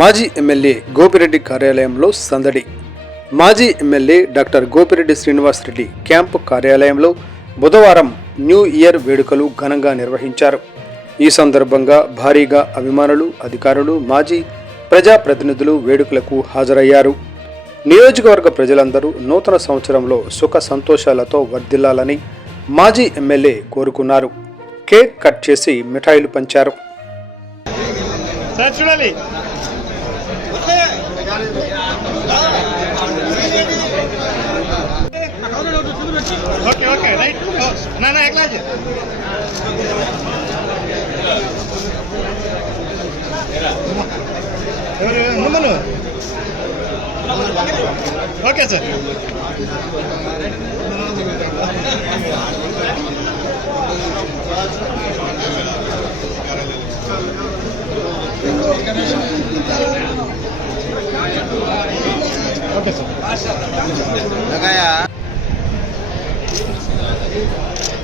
మాజీ ఎమ్మెల్యే గోపిరెడ్డి కార్యాలయంలో సందడి. మాజీ MLA doctor Gopireddy Srinivasareddy camp కార్యాలయంలో బుధవారం న్యూ ఇయర్ వేడుకలు ఘనంగా నిర్వహించారు. ఈ సందర్భంగా భారీగా అభిమానులు, అధికారులు, మాజీ ప్రజాప్రతినిధులు వేడుకలకు హాజరయ్యారు. నియోజకవర్గ ప్రజలందరూ నూతన సంవత్సరంలో సుఖ సంతోషాలతో వర్ధిల్లాలని మాజీ ఎమ్మెల్యే కోరుకున్నారు. కేక్ కట్ చేసి మిఠాయిలు పంచారు. ఓకే ఓకే రైట్ నా ఎట్లా ఎవరు ఓకే సార్. ఓకే సార్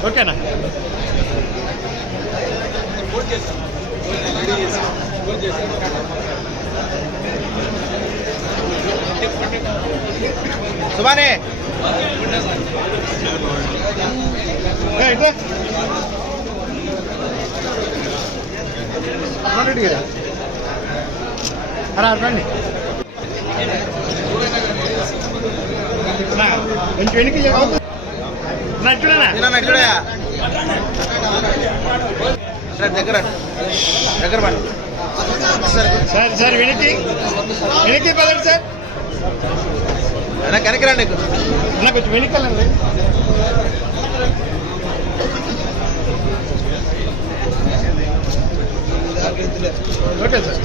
ఓకేనా. సుబానే రండి కొంచెం వెనక్కి దగ్గర దగ్గర సార్ సార్ వెనక్కి వెనక్కి పదండి సార్. వెనక్కి రండి అన్న, కొంచెం వెనక్కి వెళ్ళండి. Okay sir.